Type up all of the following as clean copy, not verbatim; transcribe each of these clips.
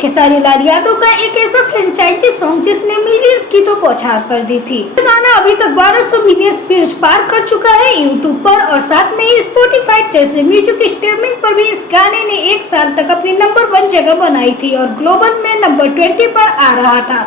खेसारी लाल यादव का एक ऐसा फ्रेंचाइजी सॉन्ग जिसने मिलियंस की तो बौछार कर दी थी। ये गाना अभी तक 1200 मिलियन व्यूज पार कर चुका है यूट्यूब पर और साथ में ही स्पॉटिफाई जैसे म्यूजिक स्ट्रीमिंग पर भी इस गाने ने एक साल तक अपनी नंबर 1 जगह बनाई थी और ग्लोबल में नंबर 20 पर आ रहा था।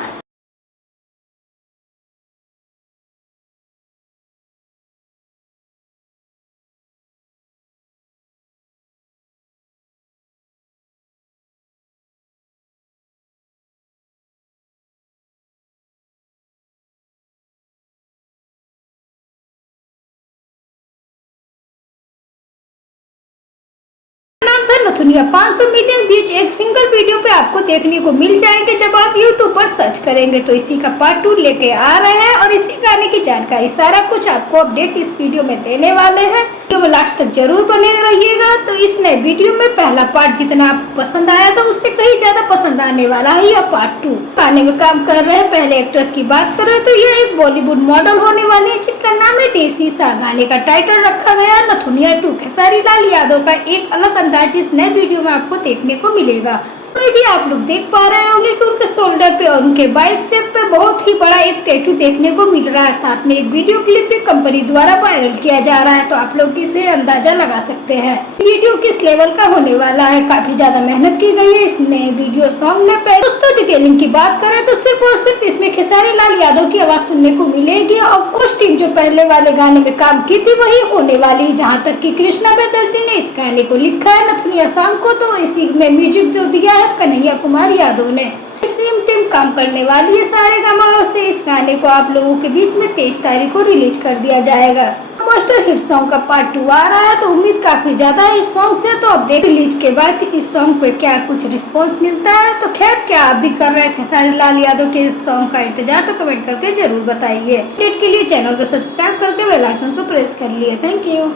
नाम था नथुनिया। 500 मिलियन व्यूज एक सिंगल वीडियो पे आपको देखने को मिल जाएंगे जब आप YouTube पर सर्च करेंगे। तो इसी का पार्ट 2 लेके आ रहे हैं और इसी गाने की जानकारी सारा कुछ आपको अपडेट इस वीडियो में देने वाले हैं। वीडियो में लास्ट तक जरूर बने रहिएगा। तो इस नए वीडियो में पहला पार्ट जितना आपको पसंद आया था उससे कहीं ज्यादा पसंद आने वाला है यह पार्ट 2। गाने में काम कर रहे हैं पहले एक्ट्रेस की बात करें तो यह एक बॉलीवुड मॉडल होने वाली है जिसका नाम है देसी सा। गाने का टाइटल रखा गया नथुनिया 2। खेसारी लाल यादव का एक अलग अंदाज इस नए वीडियो में आपको देखने को मिलेगा। तो भी आप लोग देख पा रहे होंगे कि उनके शोल्डर पे और उनके बाइसेप पे बहुत ही बड़ा एक टैटू देखने को मिल रहा है। साथ में एक वीडियो क्लिप भी कंपनी द्वारा वायरल किया जा रहा है। तो आप लोग इसे अंदाजा लगा सकते हैं वीडियो किस लेवल का होने वाला है। काफी ज्यादा मेहनत की गई है इस नए वीडियो सॉन्ग में। दोस्तों डिटेलिंग की बात करें तो सिर्फ और सिर्फ इसमें खेसारी लाल यादव की आवाज सुनने को मिलेगी। ऑफ कोर्स टीम जो पहले वाले गाने में काम की थी वही होने वाली। जहाँ तक कि कृष्णा बेदर्जी ने इस गाने को लिखा है नथुनिया सॉन्ग को, तो इसी में म्यूजिक जो दिया है कन्हैया कुमार यादव ने। सेम टीम काम करने वाली है सारेगामा से। इस गाने को आप लोगों के बीच में 23 तारीख को रिलीज कर दिया जाएगा। मोस्टर हिट सॉन्ग का पार्ट 2 आ रहा है तो उम्मीद काफी ज्यादा है इस सॉन्ग से। तो अब देख रिलीज के बाद इस सॉन्ग पे क्या कुछ रिस्पांस मिलता है। तो खैर क्या आप भी कर रहे हैं खेसारी लाल यादव के इस सॉन्ग का इंतजार, तो कमेंट करके जरूर बताइए। अपडेट के लिए चैनल को सब्सक्राइब करके बेल आइकन को प्रेस कर लिए। Thank you.